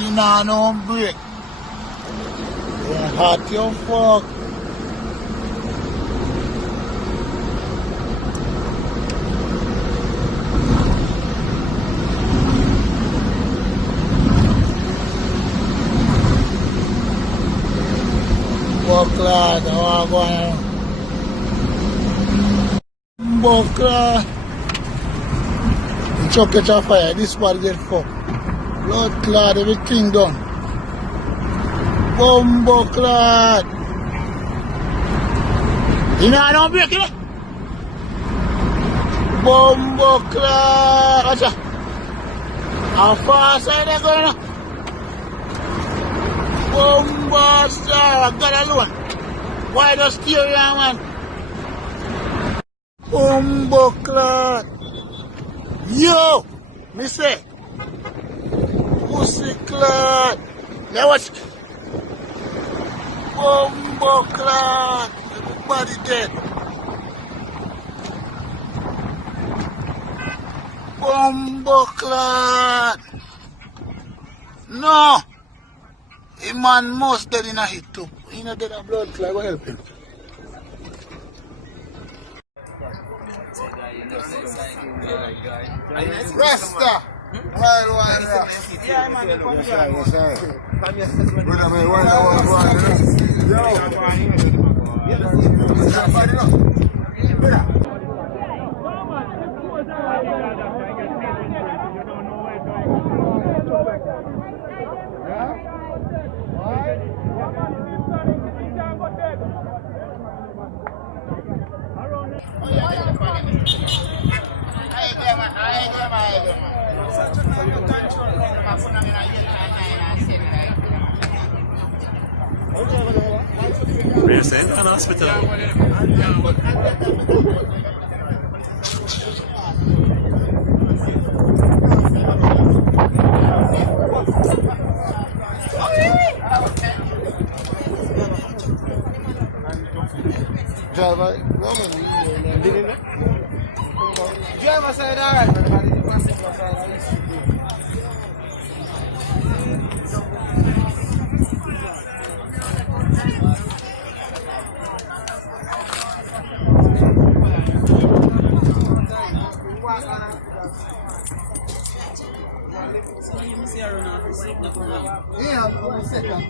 you now no break. You're hot your fuck. Buckler, I want to go on. Buckler. The truck catch a fire, this one get fucked. Blood clot, everything done. Bumbo clot. You know I don't break it. Bumbo clot. Watch out. How fast are they going now? Bumbo star, God alone. Why the steering man? Bumbo clot. Yo! Me say. Pussy clot. Now watch. Bumbo clot. Everybody dead. Bumbo clot. No. A man must dead in a hit too. He not dead a blood clot. Go help him. Rasta. Wild one, yeah, man. Brother, man, one. Where is it? An hospital. Driver side, alright. Yeah, I'm second.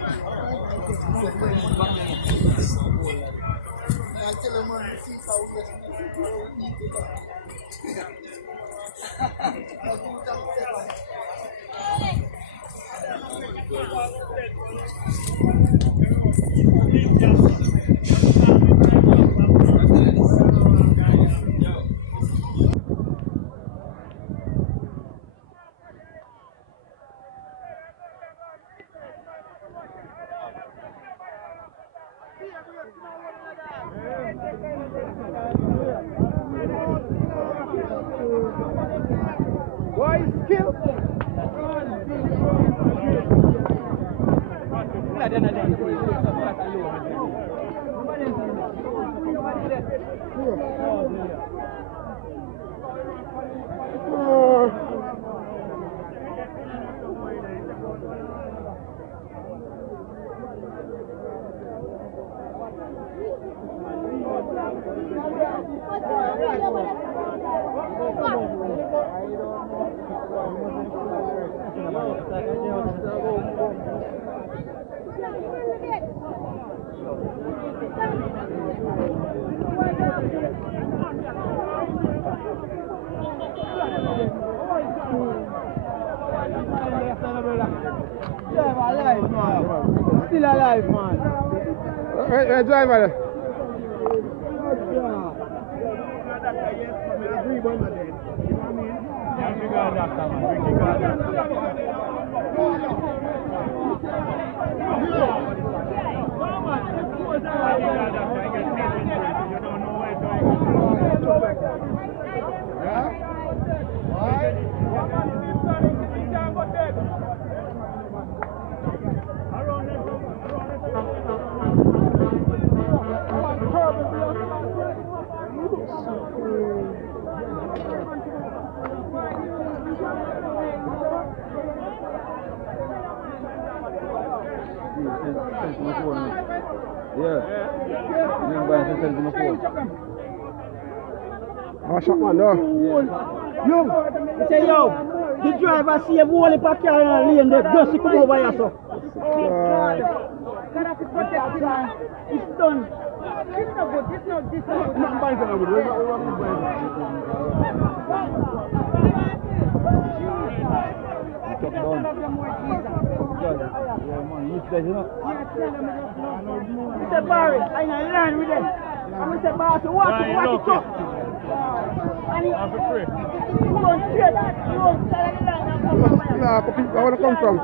Why is killed? Still alive, man. Driver. Yeah. Oh, shot man, though. Yo, he say, yo, the driver see a whole heap of car in a lane there, just to come over here, so. It's done. This not good, this not good. Mr. Barry, I learn with them. And Mr. Barry, so what it up? And he won't straight. He won't start the line and come over. Nah, where do you come from?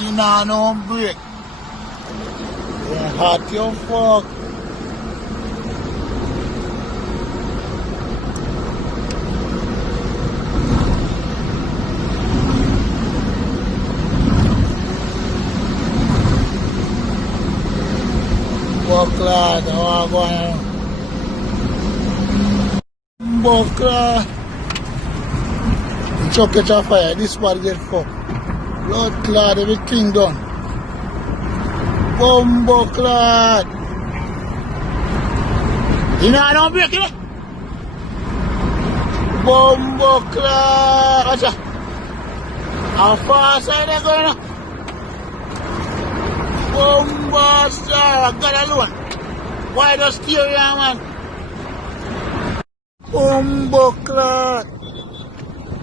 You know, no break. Yeah, hot your fuck. Buckland, how are going? Buckland. The truck catch a fire, this part get fucked. Blood clot, everything done. Bumbo clot. You know I don't break it. Bumbo clot. Watch out. How fast are they going now? Bumbo star, God alone. Why does steer here, man? Bumbo clot.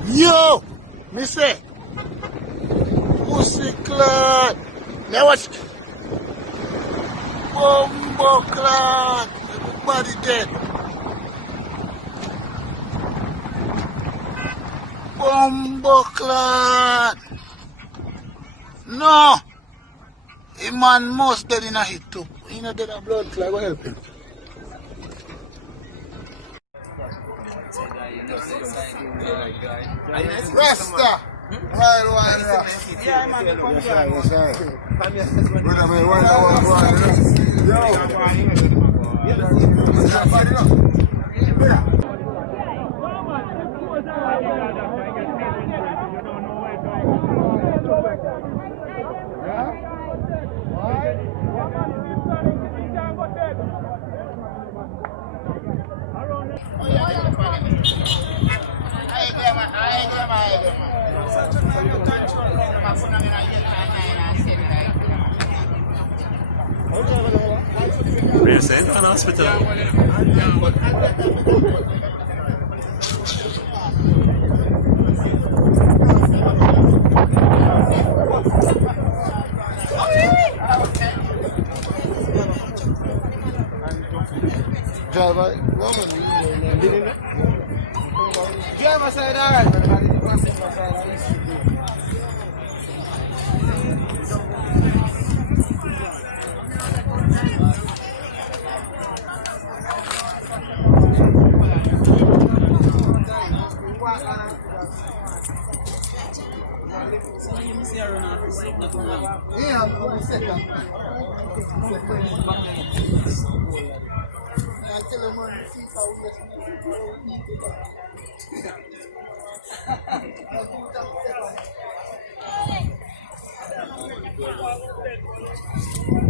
Yo! Me say. Pussy clot. Now watch. Bumbo clot. Everybody dead. Bumbo clot. No. A man must dead in a hit too. He not dead a blood clot. What help him? Rasta. Right one, yeah, man. Brother, man, why not We're sent to an hospital. Driver, driver side, alright. Yeah, I'm second. I tell him, man, see how we